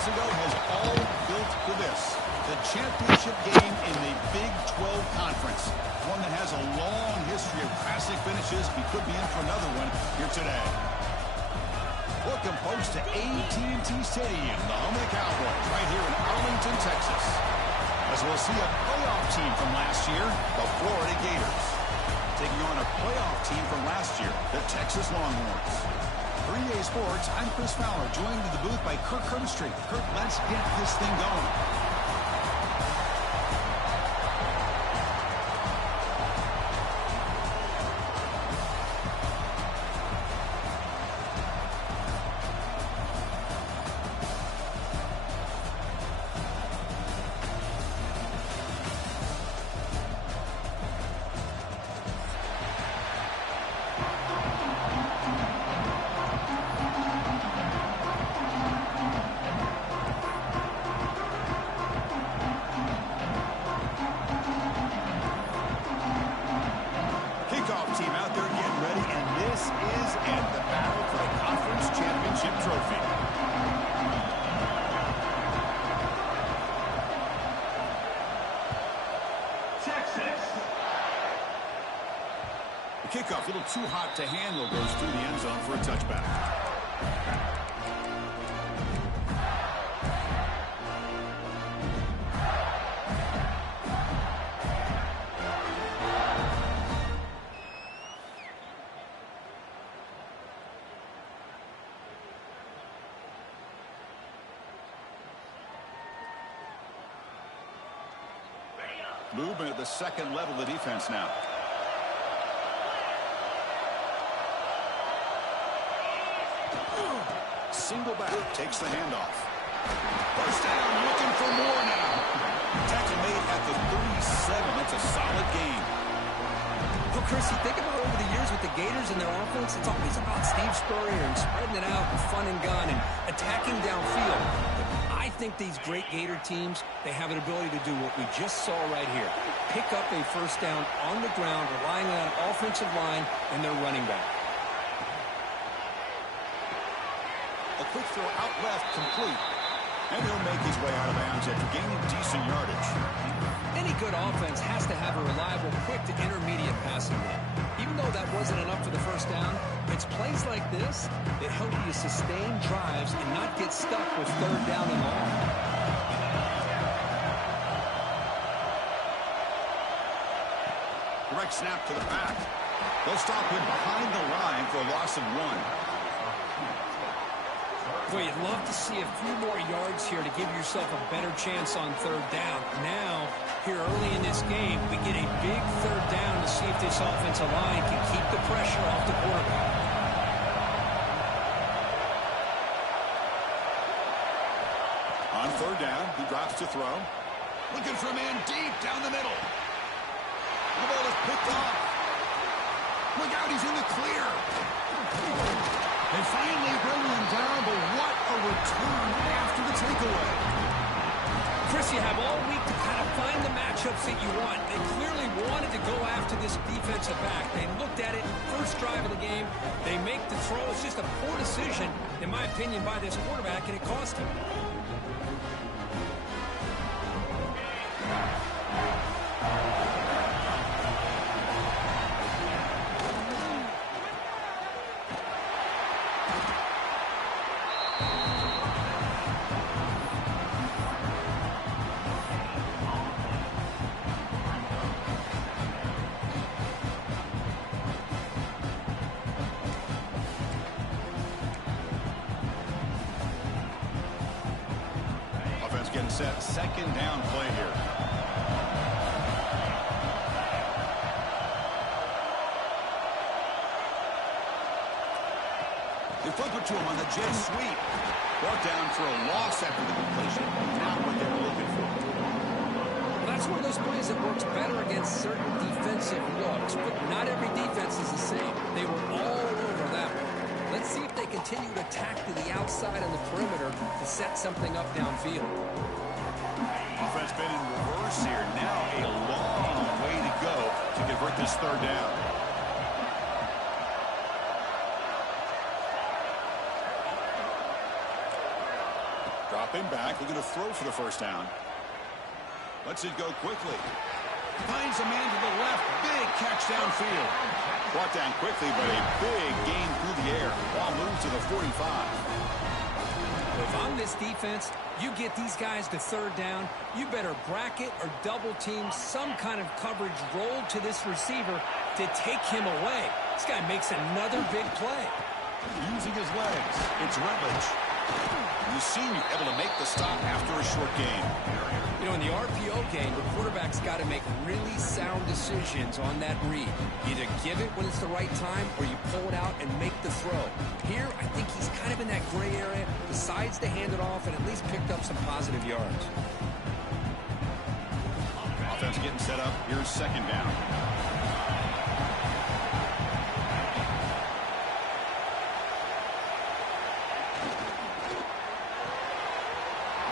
Ago has all built for this. The championship game in the Big 12 Conference. One that has a long history of classic finishes. We could be in for another one here today. Welcome, folks, to AT&T Stadium, the home of the Cowboys, right here in Arlington, Texas. As we'll see a playoff team from last year, the Florida Gators, taking on a playoff team from last year, the Texas Longhorns. 3A Sports, I'm Chris Fowler, joined in the booth by Kirk Herbstreit. Kirk, let's get this thing going. Kickoff, a little too hot to handle, goes through the end zone for a touchback. Movement at the second level of the defense now. Single back, takes the handoff. First down, looking for more now. Tackle made at the 37. That's a solid gain. Well, Chris, you think about over the years with the Gators and their offense, it's always about Steve Spurrier and spreading it out and fun and gun and attacking downfield. But I think these great Gator teams, they have an ability to do what we just saw right here. Pick up a first down on the ground, relying on an offensive line and their running back. A quick throw out left, complete. And he'll make his way out of bounds after gaining decent yardage. Any good offense has to have a reliable, quick to intermediate passing game. Even though that wasn't enough for the first down, it's plays like this that help you sustain drives and not get stuck with third down and long. Direct snap to the back. They'll stop him behind the line for a loss of 1. Boy, you'd love to see a few more yards here to give yourself a better chance on third down. Now, here early in this game, we get a big third down to see if this offensive line can keep the pressure off the quarterback. On third down, he drops to throw. Looking for a man deep down the middle. The ball is picked off. Look out, he's in the clear. They finally bring him down, but what a return after the takeaway. Chris, you have all week to kind of find the matchups that you want. They clearly wanted to go after this defensive back. They looked at it first drive of the game. They make the throw. It's just a poor decision, in my opinion, by this quarterback, and it cost him. Getting set, second down play here. They flip it to him on the jet sweep. Brought down for a loss after the completion. Not what they were looking for. Well, That's one of those plays that works better against certain defensive looks, but not every defense is the same. They were all over that one. Let's see if they continue to attack to the outside on the perimeter to set something up downfield. Offense been in reverse here. Now a long way to go to convert this third down. Dropping back, looking to throw for the first down. Lets it go quickly. Finds a man to the left. Big catch downfield. Brought down quickly, but a big gain through the air. Ball moves to the 45. If I'm this defense, you get these guys to third down, you better bracket or double team some kind of coverage roll to this receiver to take him away. This guy makes another big play. Using his legs, it's Rutledge. The senior able to make the stop after a short gain. You know, in the RPO game, the quarterback's got to make really sound decisions on that read. Either give it when it's the right time or you pull it out and make the throw. Here, I think he's kind of in that gray area, decides to hand it off and at least picked up some positive yards. Offense getting set up. Here's second down.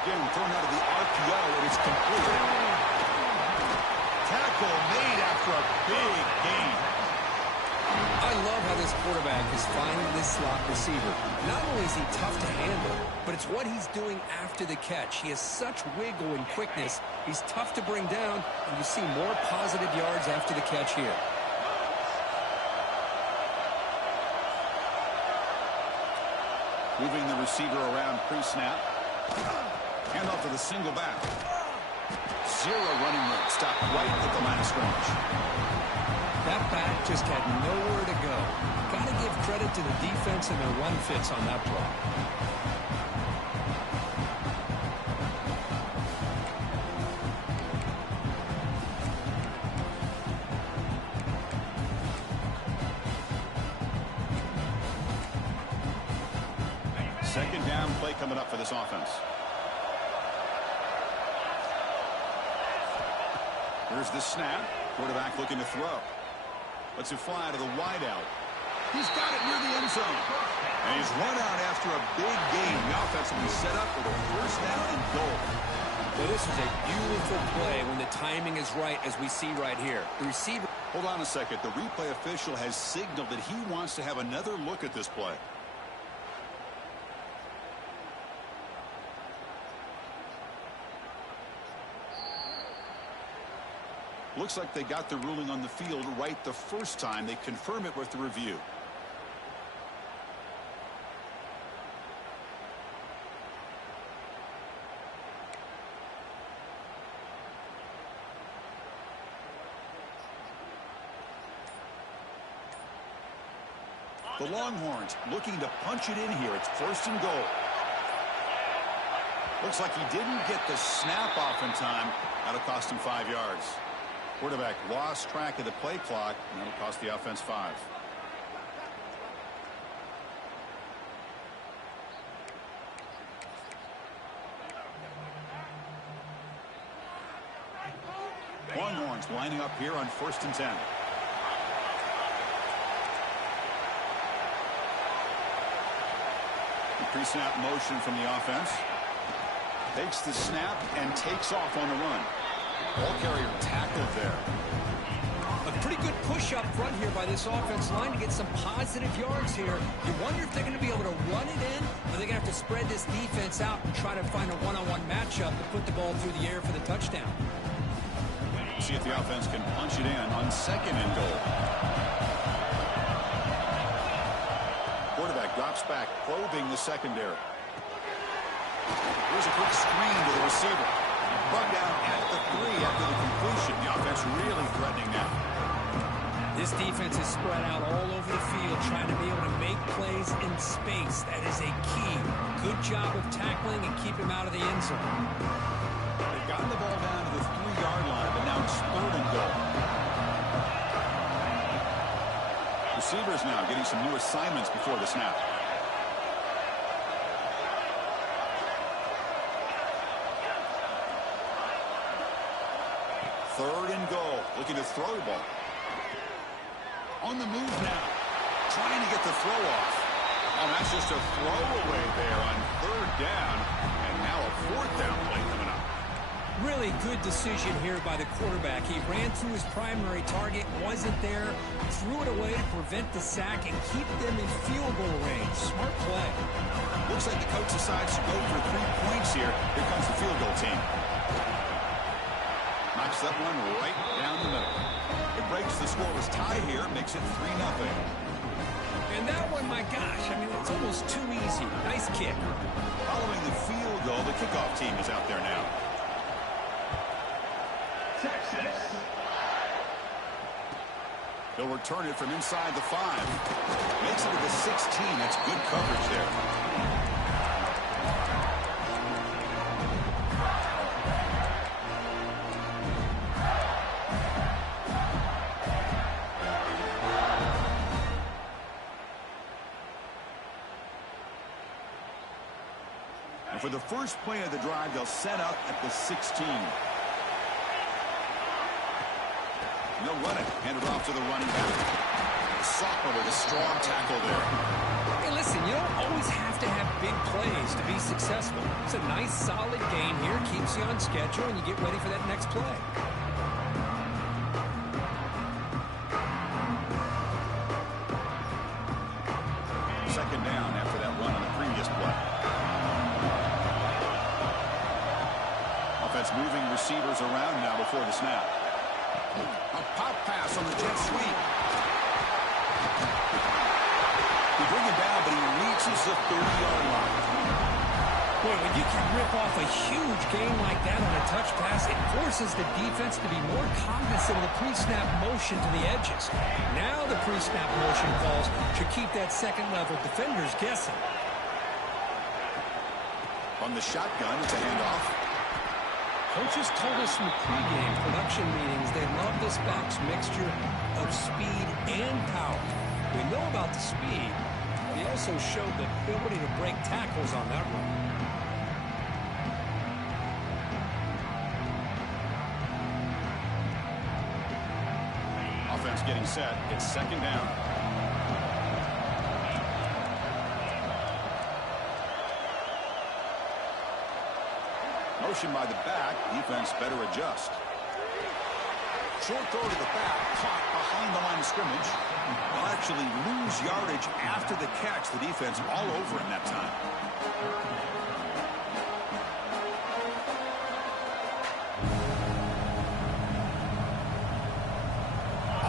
Again, thrown out of the RPO, and it's complete. Tackle made after a big gain. I love how this quarterback is finding this slot receiver. Not only is he tough to handle, but it's what he's doing after the catch. He has such wiggle and quickness. He's tough to bring down, and you see more positive yards after the catch here. Moving the receiver around pre-snap. Hand off to the single back. Zero running room. Stopped right at the line of scrimmage. That back just had nowhere to go. Got to give credit to the defense and their run fits on that play. Second down play coming up for this offense. Here's the snap. Quarterback looking to throw. Lets it fly to the wideout. He's got it near the end zone. And he's run out after a big gain. The offense will be set up for the first down and goal. Well, this is a beautiful play when the timing is right, as we see right here. The receiver... Hold on a second. The replay official has signaled that he wants to have another look at this play. Looks like they got the ruling on the field right the first time. They confirm it with the review. The Longhorns looking to punch it in here. It's first and goal. Looks like he didn't get the snap off in time. That'll cost him 5 yards. Quarterback lost track of the play clock, and that'll cost the offense 5. Longhorns lining up here on first and 10. The pre-snap motion from the offense. Takes the snap and takes off on the run. Ball carrier tackled there. A pretty good push up front here by this offense line to get some positive yards here. You wonder if they're going to be able to run it in, or they're going to have to spread this defense out and try to find a one-on-one matchup to put the ball through the air for the touchdown. See if the offense can punch it in on second and goal. Quarterback drops back, probing the secondary. Here's a quick screen to the receiver. Brought down at the 3 after the completion. The offense really threatening now. This defense is spread out all over the field, trying to be able to make plays in space. That is a key. Good job of tackling and keep him out of the end zone. They've gotten the ball down to the 3-yard line, but now it's third and goal. Receivers now getting some new assignments before the snap. Third and goal. Looking to throw the ball. On the move now. Trying to get the throw off. Oh, that's just a throwaway there on third down. And now a fourth down play coming up. Really good decision here by the quarterback. He ran through his primary target, wasn't there, threw it away to prevent the sack and keep them in field goal range. Smart play. Looks like the coach decides to go for 3 points here. Here comes the field goal team. Knocks that one right down the middle. It breaks the scoreless tie here, makes it 3-0. And that one, my gosh, I mean, it's almost too easy. Nice kick. Following the field goal, the kickoff team is out there now. Texas. They'll return it from inside the 5. Makes it to the 16. That's good coverage there. And for the first play of the drive, they'll set up at the 16. They'll run it. Hand it off to the running back. Sophomore with a strong tackle there. Hey, listen, you don't always have to have big plays to be successful. It's a nice, solid game here. Keeps you on schedule, and you get ready for that next play. Second down after that run on the previous play. Offense moving receivers around now before the snap. A pop pass on the jet sweep. They bring him down, but he reaches the 30-yard line. Boy, when you can rip off a huge gain like that on a touch pass, it forces the defense to be more cognizant of the pre-snap motion to the edges. Now the pre-snap motion calls should keep that second-level defenders guessing. On the shotgun, it's a handoff. Coaches told us in the pregame production meetings they love this back's mixture of speed and power. We know about the speed. He also showed the ability to break tackles on that run. Offense getting set. It's second down. Motion by the back. Defense better adjust. Short throw to the back. Caught behind the line of scrimmage. They'll actually lose yardage after the catch. The defense all over him that time.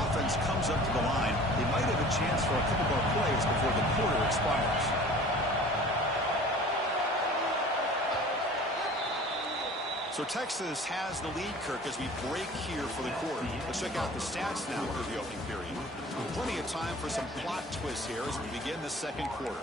Offense comes up to the line. They might have a chance for a couple more plays before the quarter expires. So Texas has the lead, Kirk, as we break here for the quarter. Let's check out the stats now for the opening period. Plenty of time for some plot twists here as we begin the second quarter.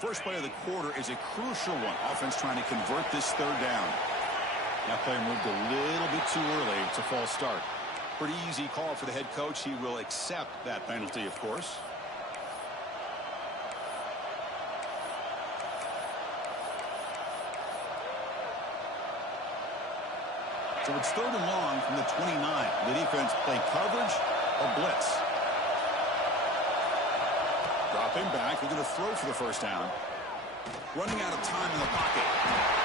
First play of the quarter is a crucial one. Offense trying to convert this third down. That player moved a little bit too early. It's a false start. Pretty easy call for the head coach. He will accept that penalty, of course. So it's third and long from the 29. The defense play coverage or blitz. Dropping back, they're going to throw for the first down. Running out of time in the pocket.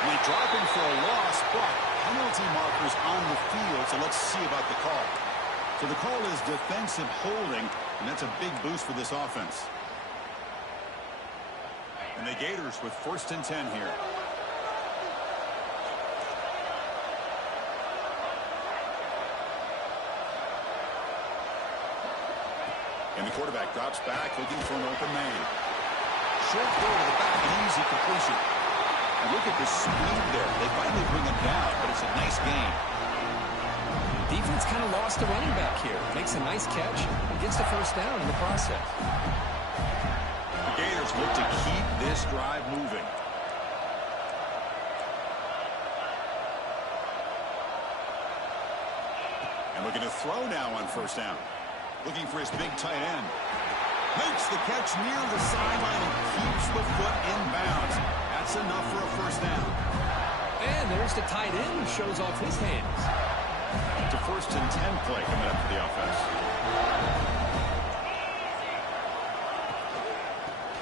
And they drop him for a loss, but penalty markers on the field, so let's see about the call. So the call is defensive holding, and that's a big boost for this offense. And the Gators with first and 10 here. And the quarterback drops back, looking for an open man. Short throw to the back, an easy completion. And look at the speed there. They finally bring him down, but it's a nice gain. Defense kind of lost the running back here. Makes a nice catch and gets the first down in the process. look to keep this drive moving. And looking to throw now on first down. Looking for his big tight end. Makes the catch near the sideline and keeps the foot in bounds. That's enough for a first down. And there's the tight end who shows off his hands. It's a 1st and 10 play coming up for the offense.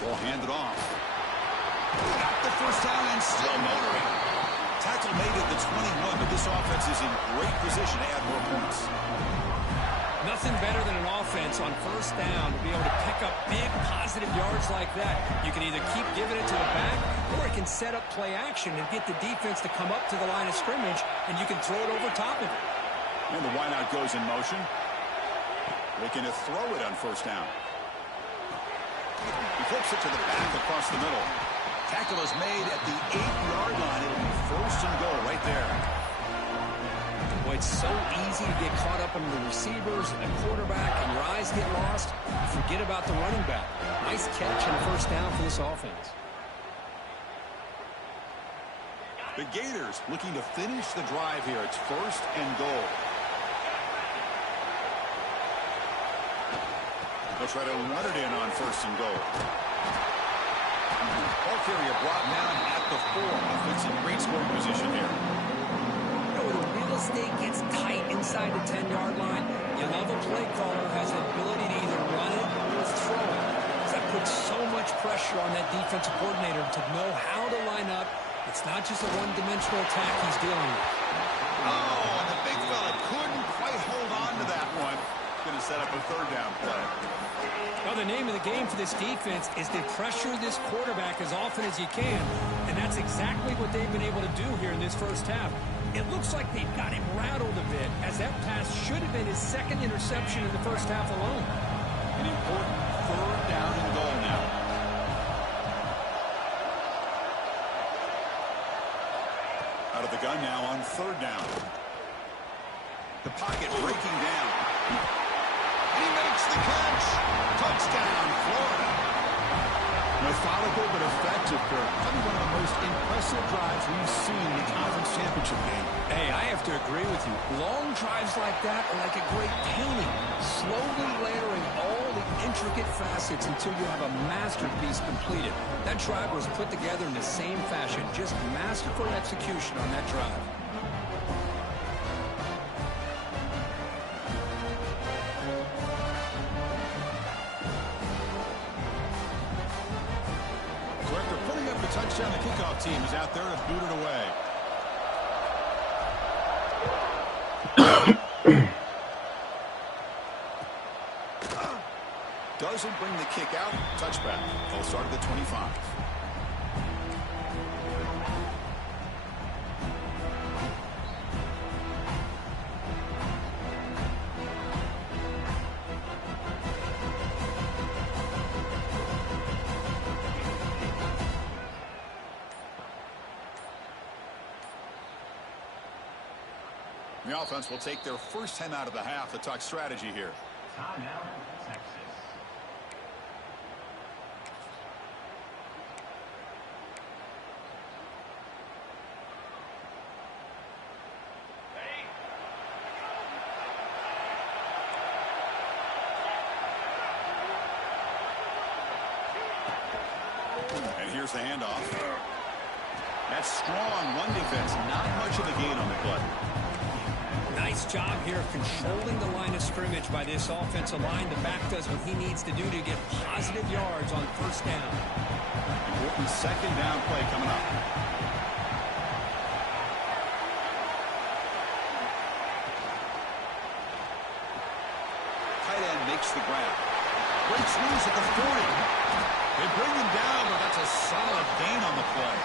Ball handed off. Got the first down and still motoring. Tackle made at the 21, but this offense is in great position to add more points. Nothing better than an offense on first down to be able to pick up big positive yards like that. You can either keep giving it to the back, or it can set up play action and get the defense to come up to the line of scrimmage, and you can throw it over top of it. And the wideout goes in motion. Looking to throw it on first down. He flips it to the back across the middle. Tackle is made at the 8-yard line. It'll be 1st and goal right there. Boy, it's so easy to get caught up in the receivers and the quarterback, and your eyes get lost. Forget about the running back. Nice catch and a first down for this offense. The Gators looking to finish the drive here. It's 1st and goal. They'll try to run it in on 1st and goal. Ball carrier brought down at the 4. Offense in great scoring position here. When the real estate gets tight inside the 10-yard line, you love a play caller who has the ability to either run it or throw it. That puts so much pressure on that defensive coordinator to know how to line up. It's not just a one-dimensional attack he's dealing with. Oh, and the big fella couldn't quite hold on to that one. Going to set up a 3rd down play. Well, the name of the game for this defense is to pressure this quarterback as often as you can, and that's exactly what they've been able to do here in this first half. It looks like they've got him rattled a bit, as that pass should have been his 2nd interception in the first half alone. An important 3rd down and goal now. Out of the gun now on 3rd down. The pocket breaking down. He makes the catch. Touchdown, Florida. Methodical but effective for probably one of the most impressive drives we've seen in the conference championship game. Hey, I have to agree with you. Long drives like that are like a great painting, slowly layering all the intricate facets until you have a masterpiece completed. That drive was put together in the same fashion, just masterful execution on that drive. Touchdown, the kickoff team is out there to boot it away. Doesn't bring the kick out. Touchback. They'll start at the 25. The offense will take their first time out of the half to talk strategy here. Timeout, Texas. And here's the handoff. That's strong run defense. Not much of a gain on the play. Nice job here of controlling the line of scrimmage by this offensive line. The back does what he needs to do to get positive yards on first down. Important 2nd down play coming up. Tight end makes the grab. Breaks loose at the 40. They bring him down, but that's a solid gain on the play.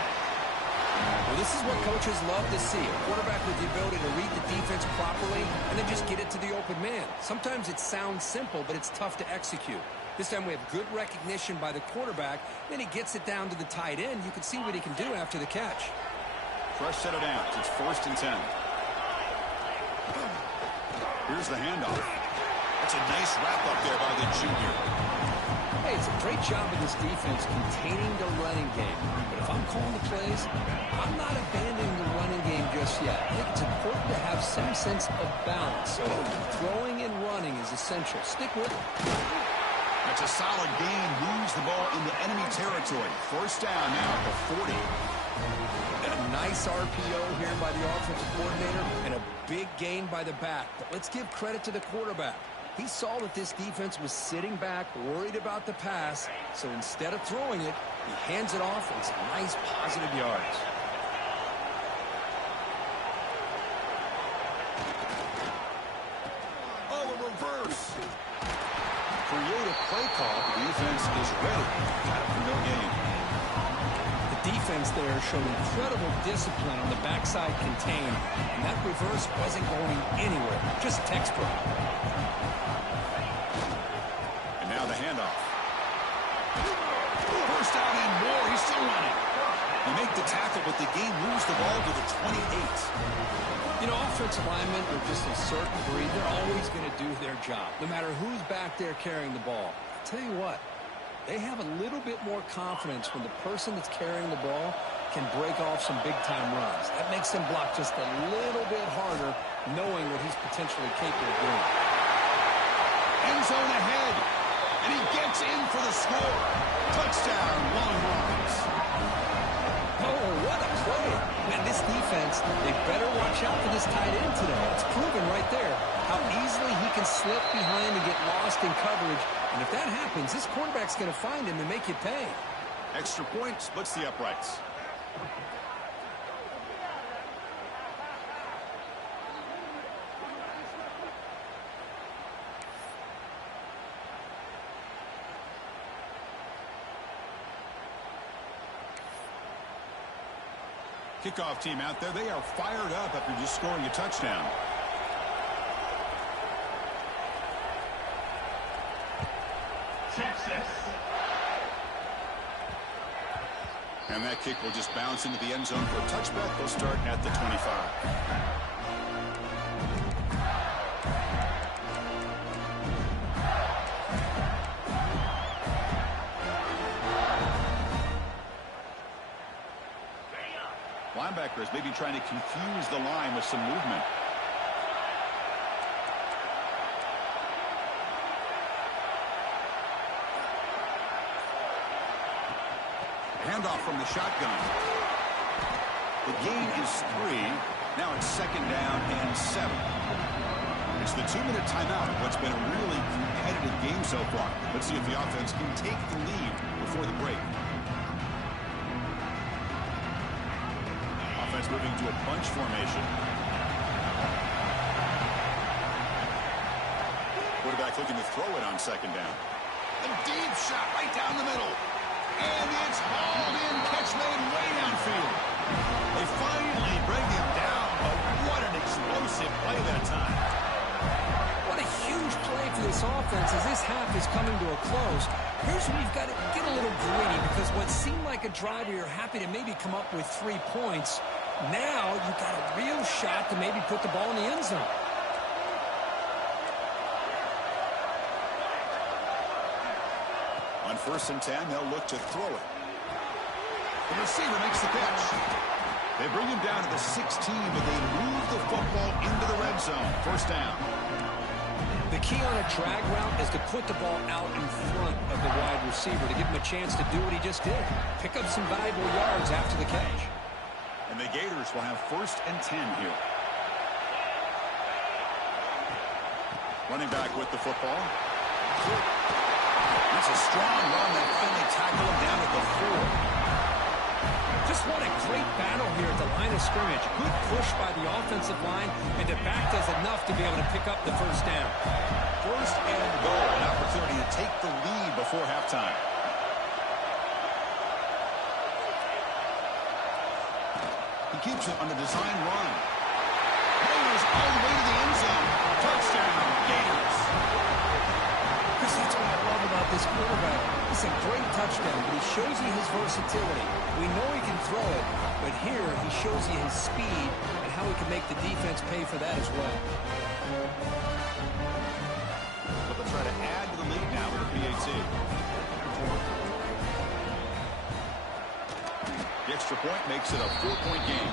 Well, this is what coaches love to see. A quarterback with the ability to read the defense properly and then just get it to the open man. Sometimes it sounds simple, but it's tough to execute. This time we have good recognition by the quarterback. Then he gets it down to the tight end. You can see what he can do after the catch. Fresh set of downs. It's 1st and 10. Here's the handoff. That's a nice wrap up there by the junior. Hey, it's a great job of this defense containing the running game. But if I'm calling the plays, I'm not abandoning the running game just yet. I think it's important to have some sense of balance. So throwing and running is essential. Stick with it. That's a solid gain. Moves the ball into enemy territory. First down now at the 40. A nice RPO here by the offensive coordinator and a big gain by the back. But let's give credit to the quarterback. He saw that this defense was sitting back, worried about the pass, so instead of throwing it, he hands it off and some nice positive yards. Oh, a reverse. Creative play call. The defense is ready. Got it for no gain. The defense there showed incredible discipline on the backside contained, and that reverse wasn't going anywhere, just textbook. And now the handoff. First down and more. He's still running. They make the tackle, but the game moves the ball to the 28. You know, offensive linemen are just a certain breed. They're always going to do their job, no matter who's back there carrying the ball. I'll tell you what, they have a little bit more confidence when the person that's carrying the ball can break off some big-time runs. That makes him block just a little bit harder, knowing what he's potentially capable of doing. End zone ahead, and he gets in for the score. Touchdown, Longhorns. Oh, what a play. Man, this defense, they better watch out for this tight end today. It's proven right there how easily he can slip behind and get lost in coverage. And if that happens, this quarterback's going to find him and make you pay. Extra point splits the uprights. Kickoff team out there. They are fired up after just scoring a touchdown. Texas. And that kick will just bounce into the end zone for a touchback. They'll start at the 25. Linebackers maybe trying to confuse the line with some movement. Handoff from the shotgun. The gain is 3. Now it's second down and 7. It's the 2-minute timeout of what's been a really competitive game so far. Let's see if the offense can take the lead before the break. Offense moving to a bunch formation. Quarterback looking to throw it on second down. A deep shot right down the middle. And it's hauled in. Catch made way downfield. They finally bring him down. But what an explosive play that time. What a huge play for this offense as this half is coming to a close. Here's where you've got to get a little greedy because what seemed like a drive where you're happy to maybe come up with 3 points, now you've got a real shot to maybe put the ball in the end zone. On 1st and 10, they'll look to throw it. The receiver makes the catch. They bring him down to the 16, but they move the football into the red zone. First down. The key on a drag route is to put the ball out in front of the wide receiver to give him a chance to do what he just did. Pick up some valuable yards after the catch. And the Gators will have 1st and 10 here. Running back with the football. That's a strong run. They finally tackle him down at the 4. Just what a great battle here at the line of scrimmage. Good push by the offensive line, and the back does enough to be able to pick up the first down. 1st and goal, an opportunity to take the lead before halftime. He keeps it on the design run. Gators all the way to the end zone. Touchdown, Gators. Chris, that's what I love about this quarterback. It's a great touchdown, but he shows you his versatility. We know he can throw it, but here he shows you his speed and how he can make the defense pay for that as well. But they'll try to add to the lead now with the PAT. extra point makes it a 4-point game.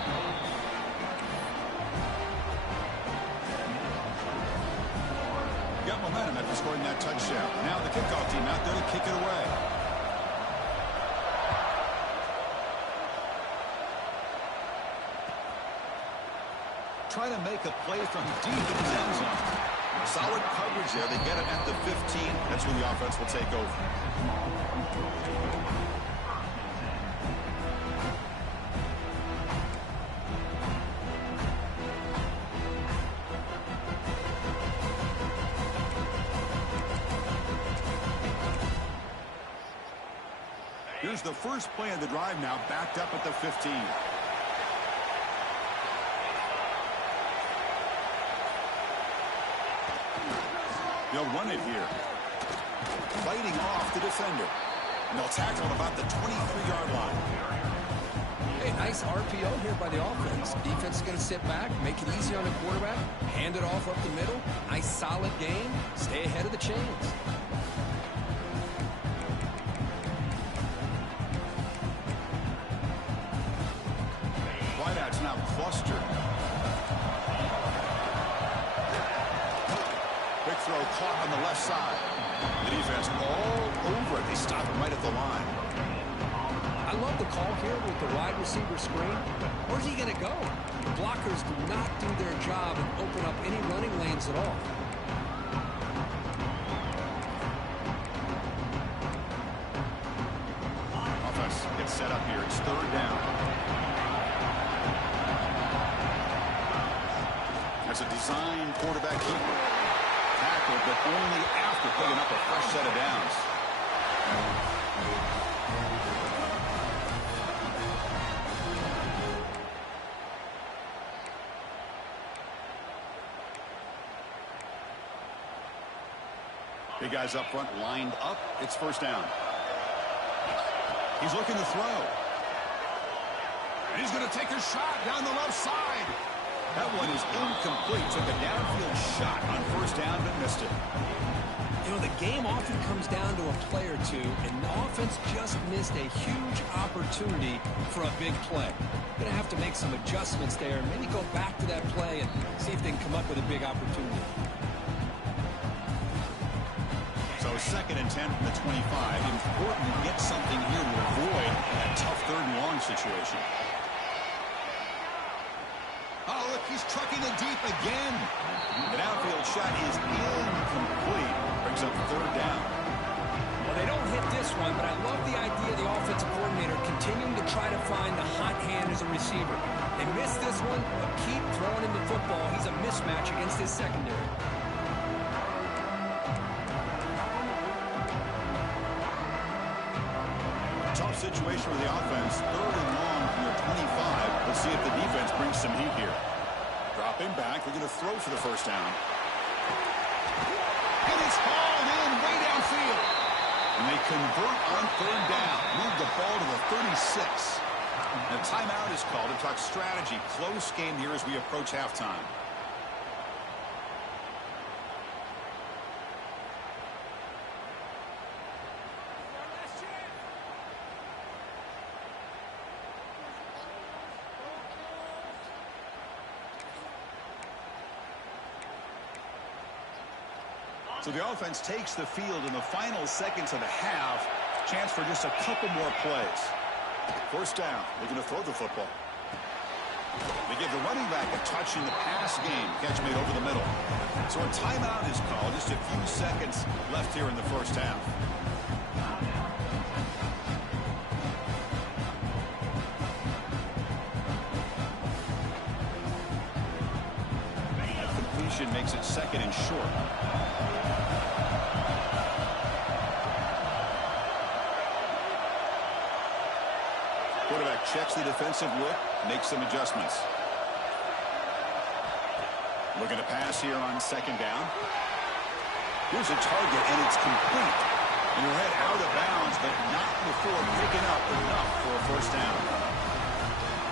Got momentum after scoring that touchdown. Now the kickoff team out there to kick it away. Trying to make a play from deep in his end zone. Solid coverage there. They get it at the 15. That's when the offense will take over. Here's the first play of the drive now, backed up at the 15. They'll run it here. Fighting off the defender. And they'll tackle about the 23-yard line. Hey, nice RPO here by the offense. Defense is going to sit back, make it easy on the quarterback, hand it off up the middle. Nice, solid game. Stay ahead of the chains. Wideouts now clustered. Quick throw caught on the left side. The defense all over it. They stop him right at the line. I love the call here with the wide receiver screen. Where's he going to go? Blockers do not do their job and open up any running lanes at all. Offense gets set up here. It's third down. That's a design quarterback keeper. Tackled, but only after picking up a fresh set of downs. Big guys up front lined up. It's first down. He's looking to throw. And he's going to take a shot down the left side. That one is incomplete. Took a downfield shot on first down, but missed it. You know, the game often comes down to a play or two, and the offense just missed a huge opportunity for a big play. Going to have to make some adjustments there, and maybe go back to that play and see if they can come up with a big opportunity. So 2nd and 10 from the 25. Important to get something here to avoid that tough 3rd and long situation. Oh, look, he's trucking it deep again. The downfield shot is incomplete. Brings up 3rd down. Well, they don't hit this one, but I love the idea of the offensive coordinator continuing to try to find the hot hand as a receiver. They missed this one, but keep throwing him the football. He's a mismatch against his secondary. Tough situation for the offense. 3rd and long from their 25. Let's see if the defense brings some heat here. Dropping back. They're going to throw for the first down. And it's hauled in way downfield. And they convert on 3rd down. Move the ball to the 36. And a timeout is called to talk strategy. Close game here as we approach halftime. So the offense takes the field in the final seconds of the half. Chance for just a couple more plays. First down. Looking to throw the football. They give the running back a touch in the pass game. Catch made over the middle. So a timeout is called. Just a few seconds left here in the first half. Completion makes it 2nd and short. Quarterback checks the defensive look, makes some adjustments. Looking to pass here on 2nd down. Here's a target, and it's complete. And he'll head out of bounds, but not before picking up enough for a first down.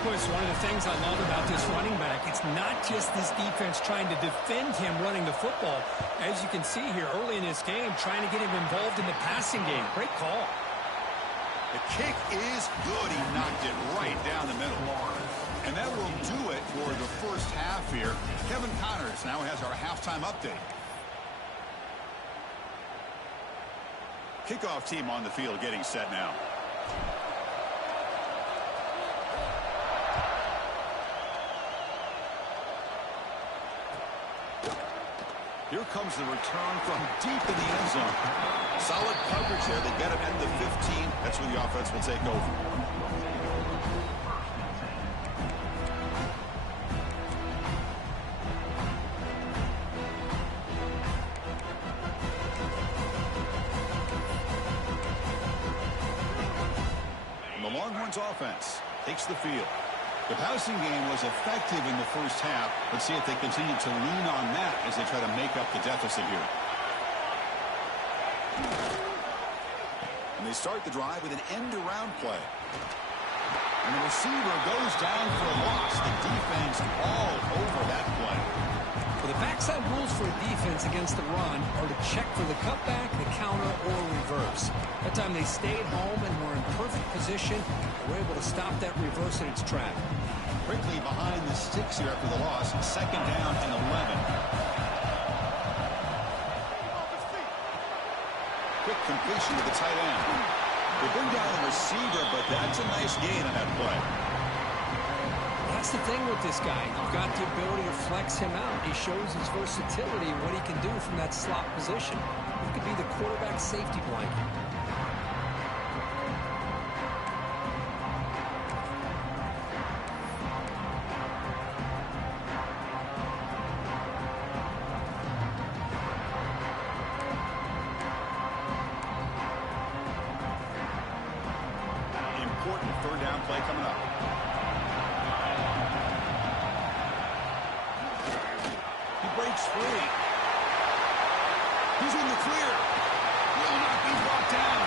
Boy, it's one of the things I love about this running back. It's not just this defense trying to defend him running the football. As you can see here early in this game, trying to get him involved in the passing game. Great call. The kick is good. He knocked it right down the middle. And that will do it for the first half here. Kevin Connors now has our halftime update. Kickoff team on the field getting set now. Here comes the return from deep in the end zone. Solid coverage there. They get him at the 15. That's where the offense will take over. And the Longhorns offense takes the field. The passing game was effective in the first half. Let's see if they continue to lean on that as they try to make up the deficit here. And they start the drive with an end-around play. And the receiver goes down for a loss. The defense all over that play. Well, the backside rules for a defense against the run are to check for the cutback, the counter, or reverse. That time they stayed home and were in perfect position. They were able to stop that reverse in its track. Quickly behind the sticks here after the loss. 2nd down and 11. Quick completion to the tight end. They bring down the receiver, but that's a nice gain on that play. That's the thing with this guy. You've got the ability to flex him out. He shows his versatility and what he can do from that slot position. He could be the quarterback safety blanket. Important 3rd down play coming up. He breaks free. He's in the clear. Will not be brought down.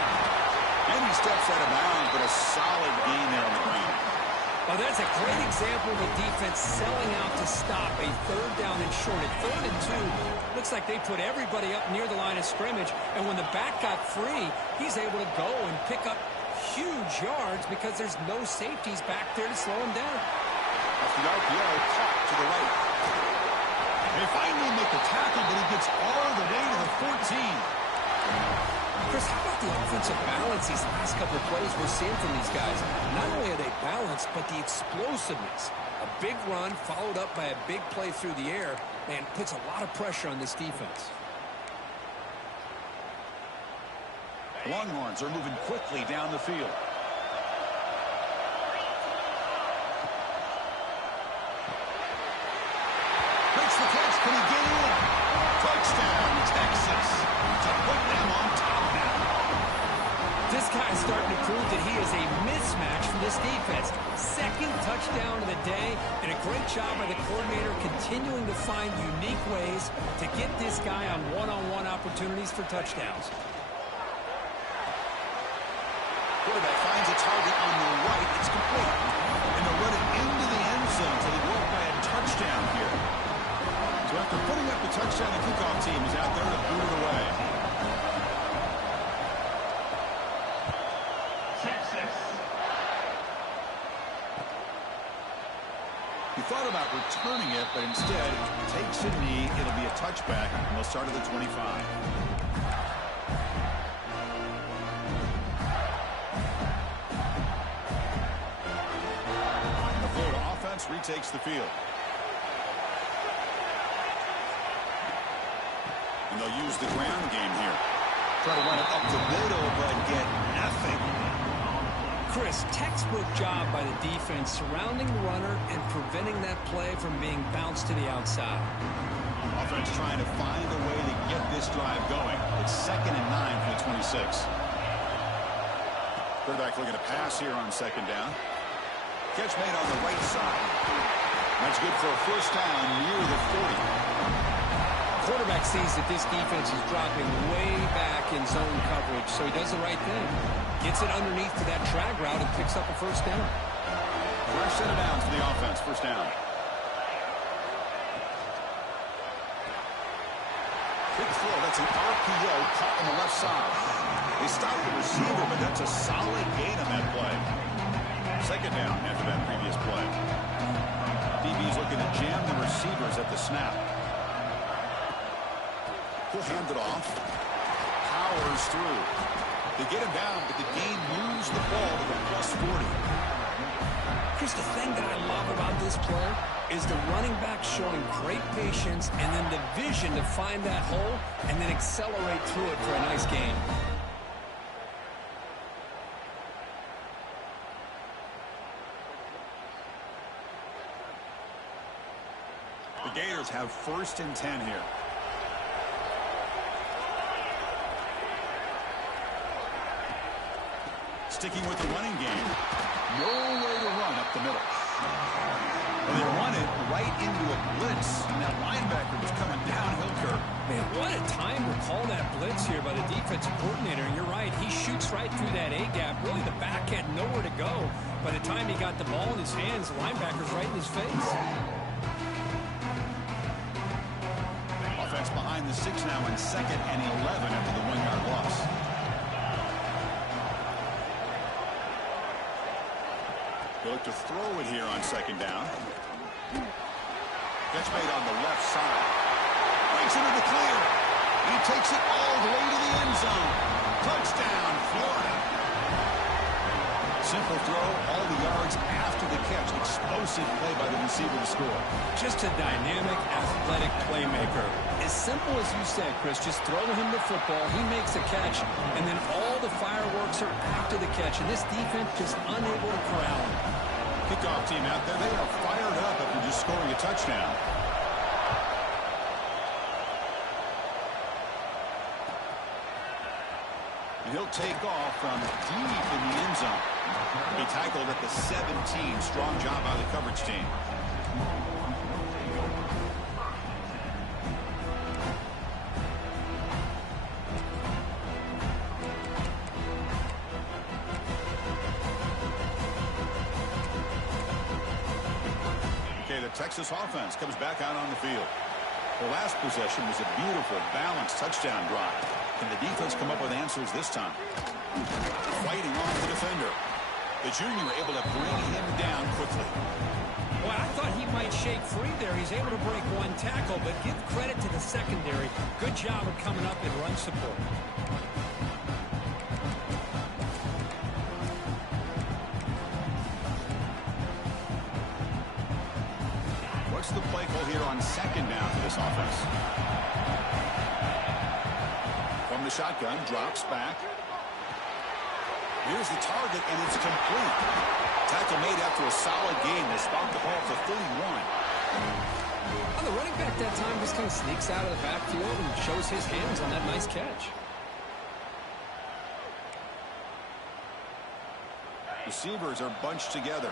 And he steps out of bounds, but a solid gain there on the ground. Well, that's a great example of a defense selling out to stop a 3rd down and short. At 3rd and 2, looks like they put everybody up near the line of scrimmage. And when the back got free, he's able to go and pick up huge yards because there's no safeties back there to slow him down. Off the RPO, caught to the right. They finally make the tackle, but he gets all the way to the 14. Chris, how about the offensive balance these last couple of plays we're seeing from these guys? Not only are they balanced, but the explosiveness. A big run followed up by a big play through the air, man, puts a lot of pressure on this defense. Longhorns are moving quickly down the field. Makes the catch. Can he get in? Touchdown, Texas. To put them on top now. This guy's starting to prove that he is a mismatch for this defense. 2nd touchdown of the day, and a great job by the coordinator continuing to find unique ways to get this guy on one-on-one opportunities for touchdowns. Quarterback finds a target on the right. It's complete. And they'll run it into the end zone, so they go up by a touchdown here. So after putting up the touchdown, the kickoff team is out there to boot it away. 6-6. He thought about returning it, but instead takes a knee. It'll be a touchback, and they'll start at the 25. Retakes the field. And they'll use the ground game here. Try to run it up the middle, but get nothing. Chris, textbook job by the defense surrounding the runner and preventing that play from being bounced to the outside. Offense trying to find a way to get this drive going. It's 2nd and 9 for the 26. Quarterback looking to pass here on 2nd down. Catch made on the right side. That's good for a 1st down near the 40. Quarterback sees that this defense is dropping way back in zone coverage, so he does the right thing. Gets it underneath to that drag route and picks up a 1st down. Fresh set of downs for the offense. 1st down. Quick throw. That's an RPO caught on the left side. They stop the receiver, but that's a solid gain Second down after that previous play. DB's looking to jam the receivers at the snap. He'll hand it off. Powers through. They get him down, but the game moves the ball to the +40. Chris, the thing that I love about this play is the running back showing great patience and then the vision to find that hole and then accelerate through it for a nice gain. The Gators have 1st and 10 here. Sticking with the running game. No way to run up the middle. And they run it right into a blitz. And that linebacker was coming downhill curve. Man, what a time to call that blitz here by the defensive coordinator. And you're right, he shoots right through that A-gap. Really, the back had nowhere to go. By the time he got the ball in his hands, the linebacker's right in his face. Offense behind the 6 now in 2nd and 11 after the 1-yard loss. They look to throw it here on 2nd down. Catch made on the left side. Breaks into the clear. He takes it all the way to the end zone. Touchdown, Florida. Simple throw, all the yards after the catch. Explosive play by the receiver to score. Just a dynamic, athletic playmaker. As simple as you said, Chris, just throw him the football, he makes a catch, and then all the fireworks are after the catch, and this defense just unable to corral him. Kickoff team out there, they are fired up after just scoring a touchdown. And he'll take off from deep in the end zone. He tackled at the 17. Strong job by the coverage team. Okay, the Texas offense comes back out on the field. The last possession was a beautiful, balanced touchdown drive. Can the defense come up with answers this time? Fighting off the defender. The junior able to bring him down quickly. Well, I thought he might shake free there. He's able to break one tackle, but give credit to the secondary. Good job of coming up in run support. What's the play call here on 2nd down for this offense? From the shotgun, drops back. Here's the target, and it's complete. Tackle made after a solid gain. They spot the ball for 31. Well, the running back that time just kind of sneaks out of the backfield and shows his hands on that nice catch. Receivers are bunched together.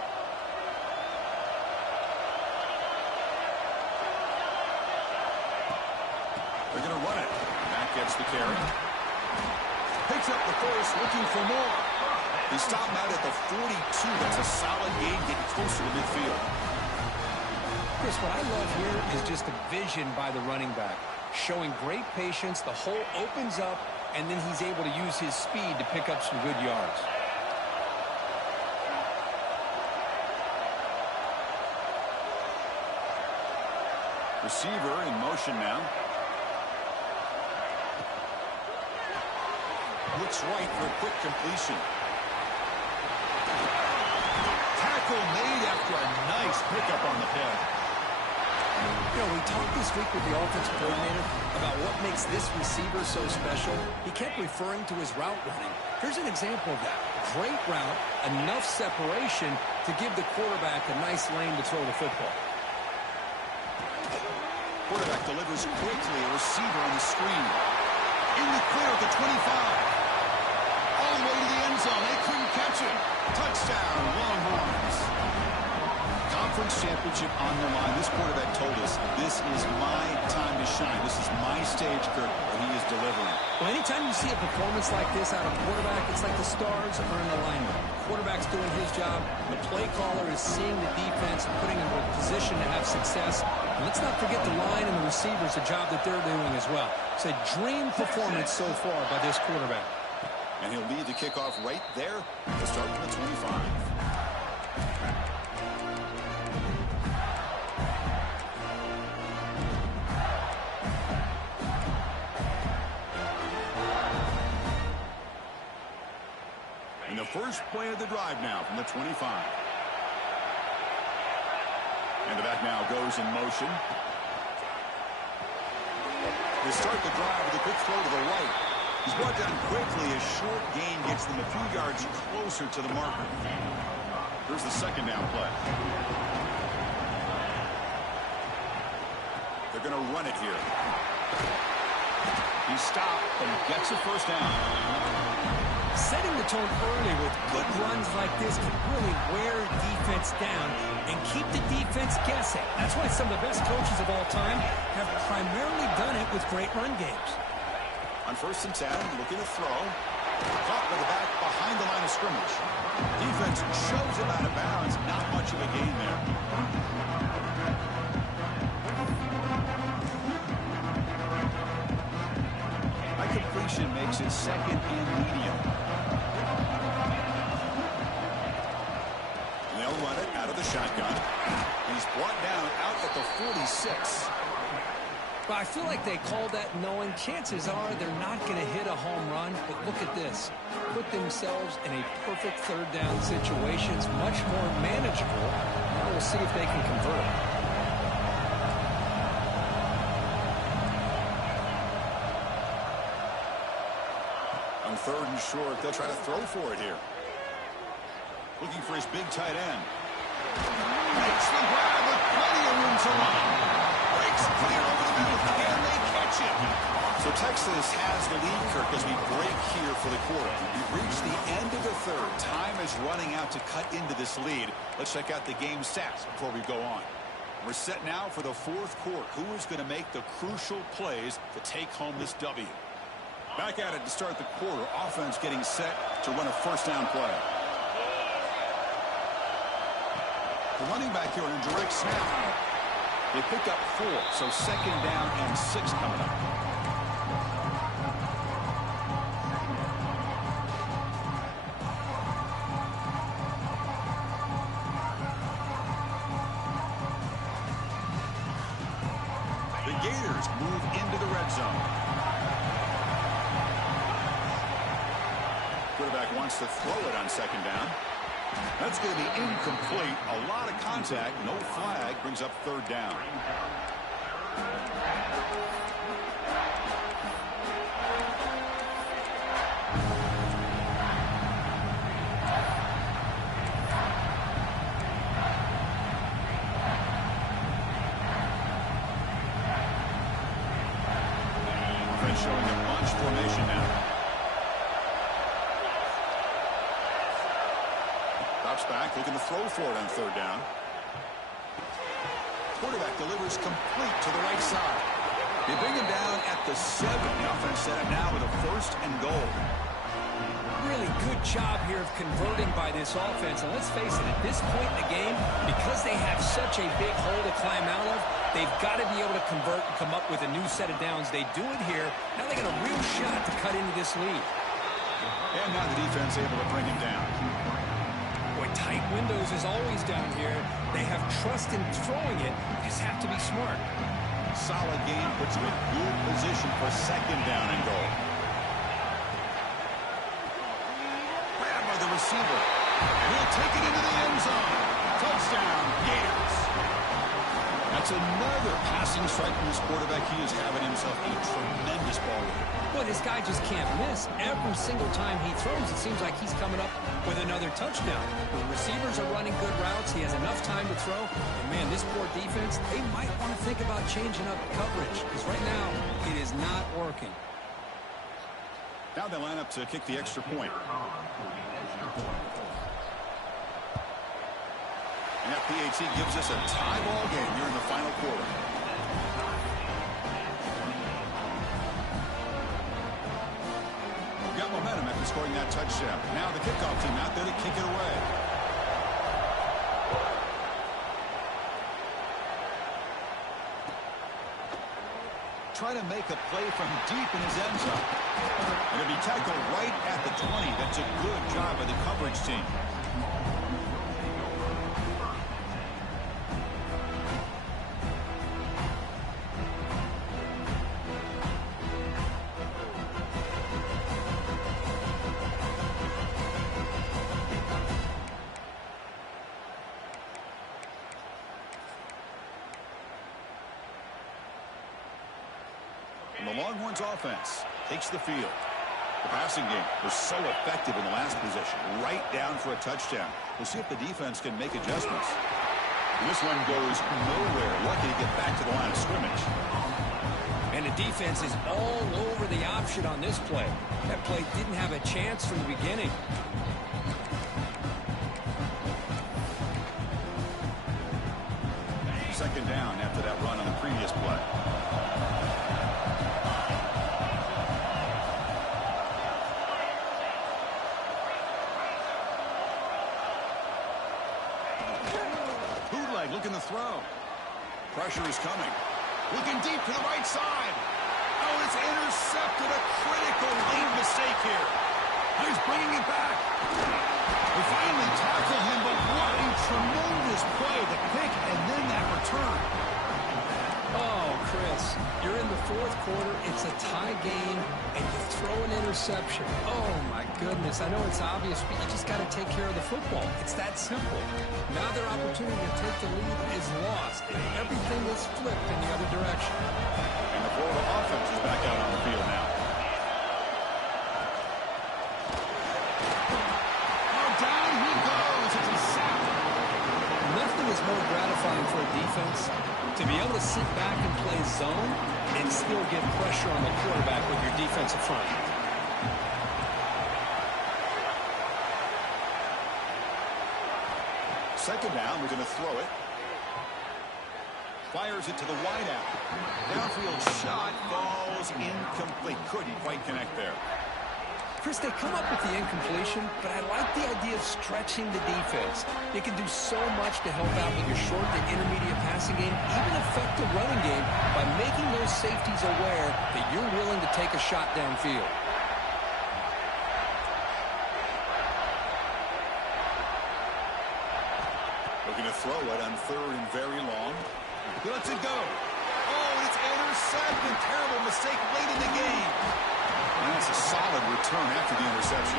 They're going to run it. Back gets the carry. Picks up the first, looking for more. He stopped out at the 42. That's a solid gain, getting closer to midfield. Chris, what I love here is just the vision by the running back. Showing great patience, the hole opens up, and then he's able to use his speed to pick up some good yards. Receiver in motion now. Looks right for a quick completion. Tackle made after a nice pickup on the play. You know, we talked this week with the offensive coordinator about what makes this receiver so special. He kept referring to his route running. Here's an example of that. Great route, enough separation to give the quarterback a nice lane to throw the football. Quarterback delivers quickly, a receiver on the screen. In the clear at the 25. All the way to the end zone. They couldn't catch him. Touchdown, Longhorns. Conference championship on the line. This quarterback told us, this is my time to shine. This is my stage, Kirk, and he is delivering. Well, anytime you see a performance like this out of a quarterback, it's like the stars are in alignment. Quarterback's doing his job. The play caller is seeing the defense and putting them in a position to have success. And let's not forget the line and the receivers, the job that they're doing as well. It's a dream performance so far by this quarterback. And he'll lead the kickoff right there. He'll start from the 25. And the first play of the drive now from the 25. And the back now goes in motion. They start the drive with a quick throw to the right. He's brought down quickly. A short gain gets them a few yards closer to the marker. Here's the second down play. They're going to run it here. He stopped, but he gets a first down. Setting the tone early with good runs like this can really wear defense down and keep the defense guessing. That's why some of the best coaches of all time have primarily done it with great run games. On 1st and 10, looking to throw. Caught by the back behind the line of scrimmage. Defense shoves him out of bounds. Not much of a gain there. High completion makes it second and medium. And they'll run it out of the shotgun. He's brought down out at the 46. Well, I feel like they called that knowing chances are they're not going to hit a home run. But look at this. Put themselves in a perfect third down situation. It's much more manageable. Now we'll see if they can convert. On 3rd and short, they'll try to throw for it here. Looking for his big tight end. Makes the grab with plenty of room to run. Breaks clear over the middle. Can they catch him? So Texas has the lead, Kirk, as we break here for the quarter. We've reached the end of the third. Time is running out to cut into this lead. Let's check out the game stats before we go on. We're set now for the 4th quarter. Who is going to make the crucial plays to take home this W? Back at it to start the quarter. Offense getting set to run a first down play. The running back here in a direct snap. They picked up 4, so second down and 6 coming up. The Gators move into the red zone. Quarterback wants to throw it on second down. That's going to be incomplete. A lot of contact. No flag. Brings up 3rd down. Offense showing a bunch formation now. Drops back, looking to throw for it on 3rd down. Quarterback delivers complete to the right side. They bring him down at the 7. The offense set up now with a 1st and goal. Really good job here of converting by this offense. And let's face it, at this point in the game, because they have such a big hole to climb out of, they've got to be able to convert and come up with a new set of downs. They do it here. Now they got a real shot to cut into this lead. And now the defense able to bring him down. Tight windows is always down here. They have trust in throwing it. They just have to be smart. Solid game puts him in good position for second down and goal. Grabbed by the receiver. He'll take it into the end zone. Touchdown, Gators. That's another passing strike from this quarterback. He is having himself a tremendous ball game. Well, this guy just can't miss. Every single time he throws, it seems like he's coming up with another touchdown. The receivers are running good routes. He has enough time to throw. And, man, this poor defense, they might want to think about changing up coverage because right now it is not working. Now they line up to kick the extra point. And that PAT gives us a tie ball game here in the final quarter. Got momentum after scoring that touchdown. Now the kickoff team out there to kick it away. Trying to make a play from deep in his end zone. And it'll be tackled right at the 20. That's a good job by the coverage team. Longhorns offense takes the field. The passing game was so effective in the last possession, right down for a touchdown. We'll see if the defense can make adjustments. And this one goes nowhere. Lucky to get back to the line of scrimmage. And the defense is all over the option on this play. That play didn't have a chance from the beginning. Second down after that run on the previous play. Bootleg looking to throw. Pressure is coming. Looking deep to the right side. Oh, it's intercepted. A critical late mistake here. He's bringing it back. They finally tackle him, but what a tremendous play. The pick and then that return. Oh, Chris, you're in the fourth quarter. It's a tie game, and you throw an interception. Oh, my goodness. I know it's obvious, but you just got to take care of the football. It's that simple. Now their opportunity to take the lead is lost, and everything is flipped in the other direction. And the Florida offense is back out on the field now. Is more gratifying for a defense to be able to sit back and play zone and still get pressure on the quarterback with your defensive front. Second down, we're going to throw it. Fires it to the wideout. Downfield shot falls incomplete. Couldn't quite connect there. Chris, they come up with the incompletion, but I like the idea of stretching the defense. They can do so much to help out with your short to intermediate passing game, even affect the running game by making those safeties aware that you're willing to take a shot downfield. Looking to throw it on third and very long. He lets it go. Oh, it's intercepted. Terrible mistake late in the game. And that's a solid return after the interception.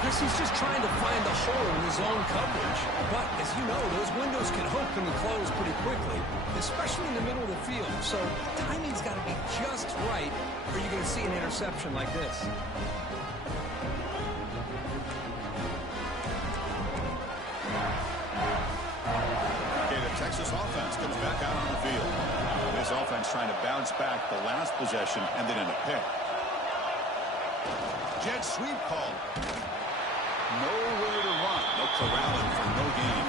Chris, he's just trying to find a hole in his own coverage. But, as you know, those windows can open and close pretty quickly, especially in the middle of the field. So, timing's got to be just right, or you're going to see an interception like this. Okay, the Texas offense comes back out on the field. This offense trying to bounce back the last possession and then in a pick. Jet sweep call. Nowhere to run. No corralling for no gain.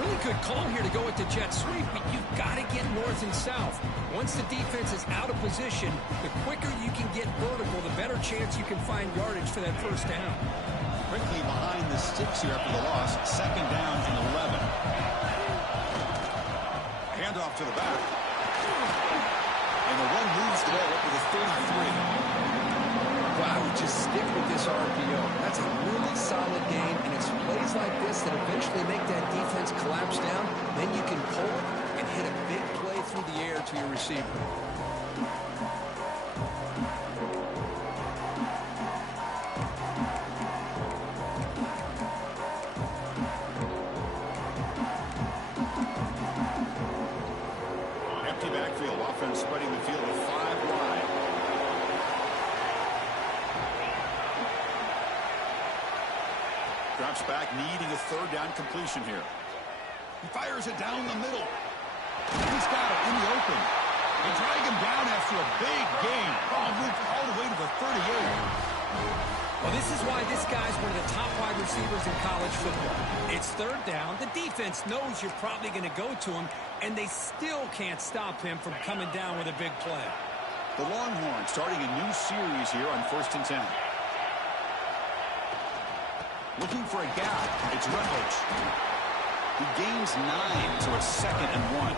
Really good call here to go with the jet sweep, but you've got to get north and south. Once the defense is out of position, the quicker you can get vertical, the better chance you can find yardage for that first down. Quickly behind the sticks here after the loss. Second down and 11. Handoff to the back. And the run moves the ball up to the 33. Wow, just stick with this RPO. That's a really solid game, and it's plays like this that eventually make that defense collapse down. Then you can pull it and hit a big play through the air to your receiver. Empty backfield. Offense spreading the field with 5 wide. Drops back, needing a third down completion here. He fires it down the middle. He's got it in the open. They drag him down after a big gain. Oh, moved all the way to the 38. Well, this is why this guy's one of the top wide receivers in college football. It's third down. The defense knows you're probably going to go to him, and they still can't stop him from coming down with a big play. The Longhorns starting a new series here on 1st and 10. Looking for a gap. It's Rutledge. He gains 9, so it's 2nd and 1.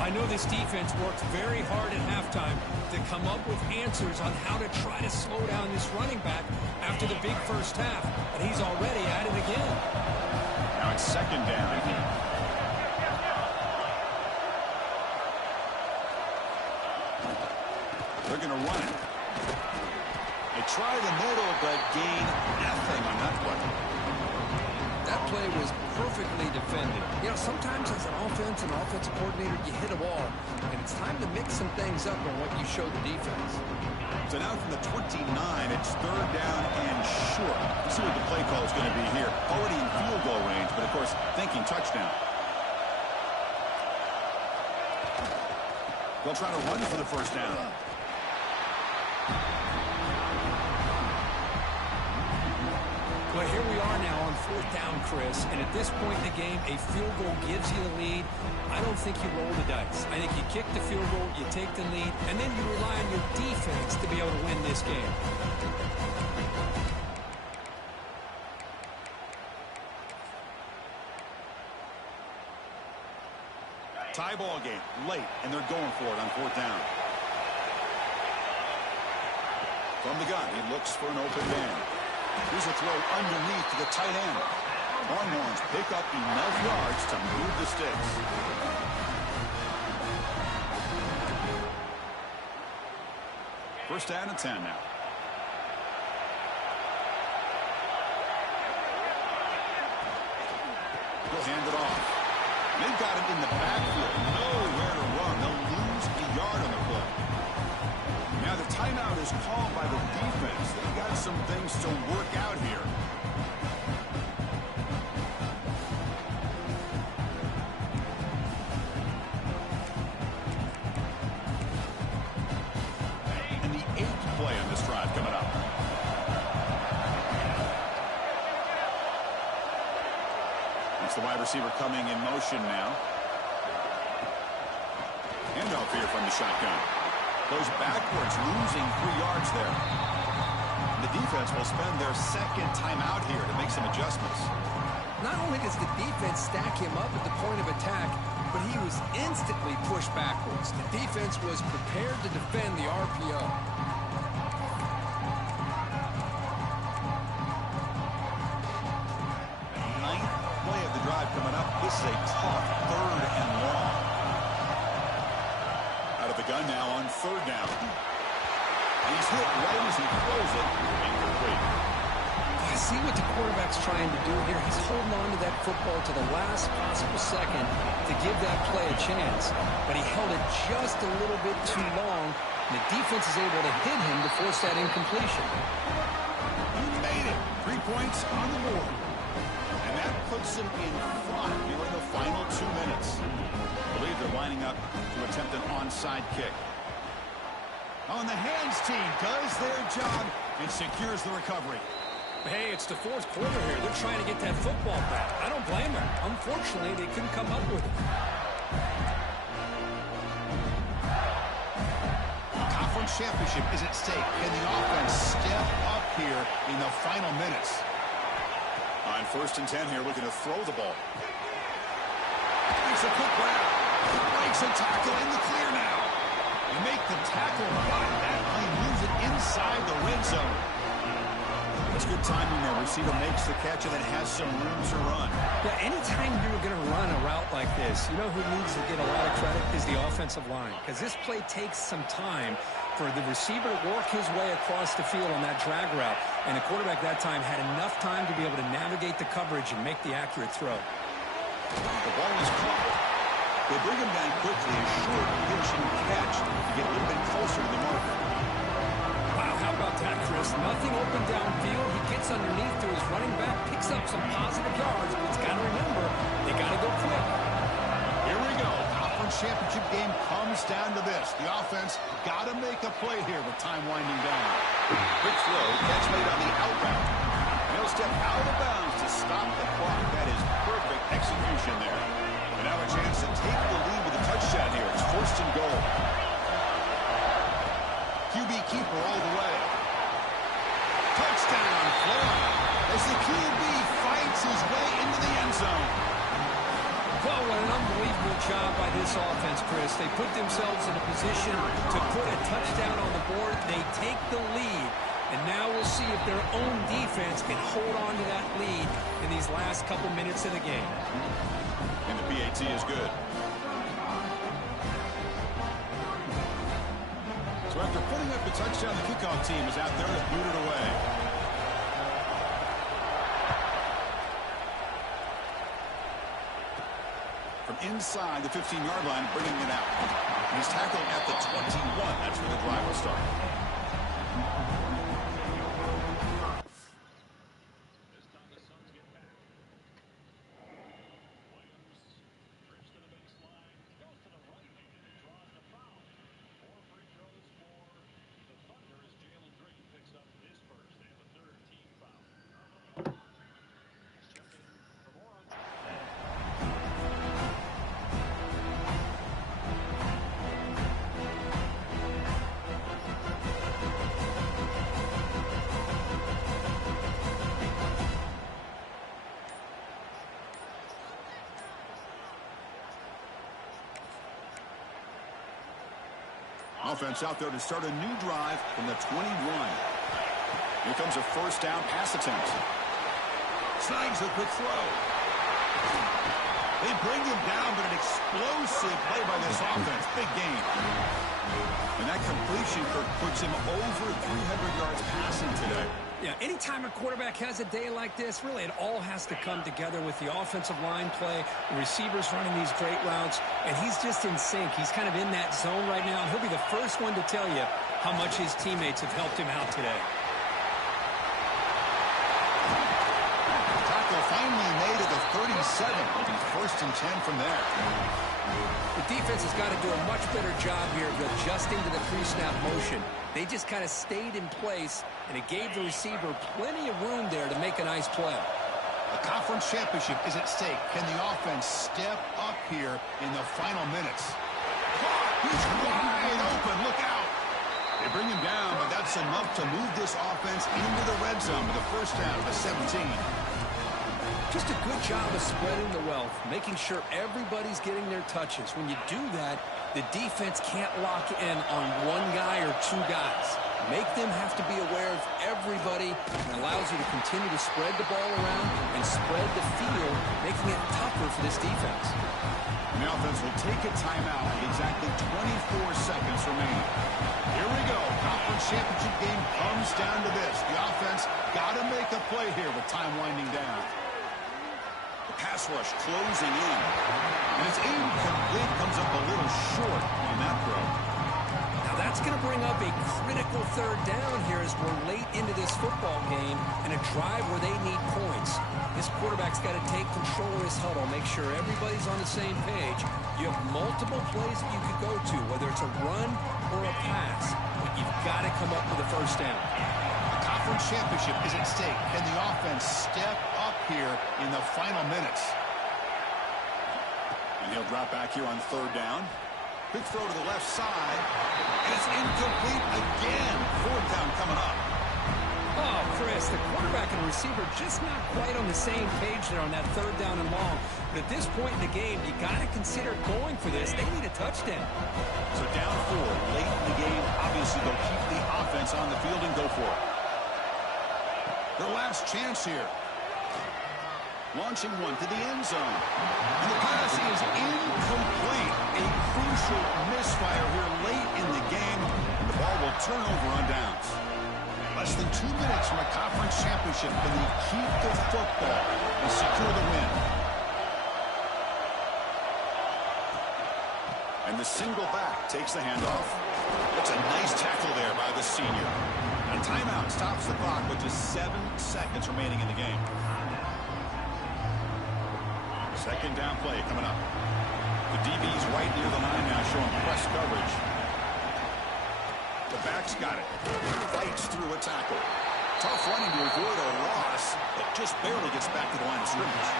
I know this defense worked very hard at halftime to come up with answers on how to try to slow down this running back after the big first half, and he's already at it again. Now it's 2nd down. They're going to run it. They try the middle, but gain nothing on that one. That play was perfectly defended. You know, sometimes as an offense and offensive coordinator, you hit a ball, and it's time to mix some things up on what you show the defense. So now from the 29, it's third down and short. Let's see what the play call is going to be here. Already in field goal range, but of course, thinking touchdown. They'll try to run for the first down. Well, here we are now on fourth down, Chris, and at this point in the game, a field goal gives you the lead. I don't think you roll the dice. I think you kick the field goal, you take the lead, and then you rely on your defense to be able to win this game. Tie ball game, late, and they're going for it on fourth down. From the gun, he looks for an open man. Here's a throw underneath to the tight end. Longhorns pick up enough yards to move the sticks. First down and 10 now. He'll hand it off. They've got him in the backfield. Nowhere to run. They'll lose a yard on the play. Now the timeout is called by the defense. They've got some things to work out here. And the 8th play on this drive coming up. It's the wide receiver coming in motion now. Handoff here from the shotgun. Goes backwards, losing 3 yards there. The defense will spend their second timeout here to make some adjustments. Not only does the defense stack him up at the point of attack, but he was instantly pushed backwards. The defense was prepared to defend the RPO. Ninth play of the drive coming up. This is a tough third and long. Out of the gun now on third down. And he's hit right as he throws it. Incomplete. I see what the quarterback's trying to do here. He's holding on to that football to the last possible second to give that play a chance. But he held it just a little bit too long, and the defense is able to hit him to force that incompletion. You made it. 3 points on the board. And that puts him in front here in the final 2 minutes. I believe they're lining up to attempt an onside kick. On the hands team does their job and secures the recovery. Hey, it's the fourth quarter here. They're trying to get that football back. I don't blame them. Unfortunately, they couldn't come up with it. Conference championship is at stake. Can the offense step up here in the final minutes? On first and 10 here, looking to throw the ball. Makes a quick grab. Breaks a tackle in the clear now. You make the tackle, but that play moves it inside the red zone. That's good timing there. Receiver makes the catch and then has some room to run. Yeah, anytime you're going to run a route like this, you know who needs to get a lot of credit is the offensive line. Because this play takes some time for the receiver to work his way across the field on that drag route. And the quarterback that time had enough time to be able to navigate the coverage and make the accurate throw. The ball is caught. They bring him down quickly. A short pitch and catch to get a little bit closer to the marker. Wow, how about that, Chris? Nothing open downfield. He gets underneath to his running back, picks up some positive yards, but he's got to remember, they got to go quick. Here we go. Conference championship game comes down to this. The offense got to make a play here with time winding down. Quick throw, catch made on the out route. And he'll step out of bounds to stop the clock. That is perfect execution there. And now a chance to take the lead with a touchdown here. It's first and goal. QB keeper all the way. Touchdown, Florida, as the QB fights his way into the end zone. Well, what an unbelievable job by this offense, Chris. They put themselves in a position to put a touchdown on the board. They take the lead, and now we'll see if their own defense can hold on to that lead in these last couple minutes of the game. And the PAT is good. So after putting up the touchdown, the kickoff team is out there to boot it away. from inside the 15-yard line, bringing it out. He's tackled at the 21. That's where the drive will start. Offense out there to start a new drive from the 21. Here comes a first down pass attempt. Snags a quick throw. They bring him down, but an explosive play by this offense. Big gain. And that completion puts him over 300 yards passing today. Yeah, anytime a quarterback has a day like this, really it all has to come together with the offensive line play, the receivers running these great routes, and he's just in sync. He's kind of in that zone right now, and he'll be the first one to tell you how much his teammates have helped him out today. Tackle finally made at the 37. It'll be 1st and 10 from there. The defense has got to do a much better job here of adjusting to the pre-snap motion. They just kind of stayed in place, and it gave the receiver plenty of room there to make a nice play. The conference championship is at stake. Can the offense step up here in the final minutes? He's wide open. Look out. They bring him down, but that's enough to move this offense into the red zone with a first down at the 17. Just a good job of spreading the wealth, making sure everybody's getting their touches. When you do that, the defense can't lock in on one guy or two guys. Make them have to be aware of everybody, and allows you to continue to spread the ball around and spread the field, making it tougher for this defense. And the offense will take a timeout with exactly 24 seconds remaining. Here we go. Conference championship game comes down to this. The offense got to make a play here with time winding down. The pass rush closing in. And it's incomplete. Comes up a little short on that throw. Now that's going to bring up a critical third down here as we're late into this football game and a drive where they need points. This quarterback's got to take control of this huddle, make sure everybody's on the same page. You have multiple plays that you could go to, whether it's a run or a pass, but you've got to come up with a first down. The conference championship is at stake. Can the offense step up here in the final minutes? And he'll drop back here on third down. Quick throw to the left side. And it's incomplete again. Fourth down coming up. Oh, Chris, the quarterback and receiver just not quite on the same page there on that third down and long. But at this point in the game, you got to consider going for this. They need a touchdown. So down 4 late in the game. Obviously, they'll keep the offense on the field and go for it. Their last chance here. Launching one to the end zone. And the pass is incomplete. A crucial misfire here late in the game. And the ball will turn over on downs. Less than 2 minutes from a conference championship. Can they keep the football and secure the win? And the single back takes the handoff. That's a nice tackle there by the senior. A timeout stops the clock with just 7 seconds remaining in the game. Second down play coming up. The DB's right near the line now, showing press coverage. The back's got it. Fights through a tackle. Tough running to avoid a loss, but just barely gets back to the line of scrimmage.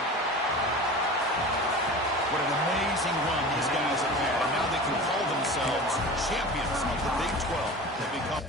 What an amazing run these guys have had, and now they can call themselves champions of the Big 12. They become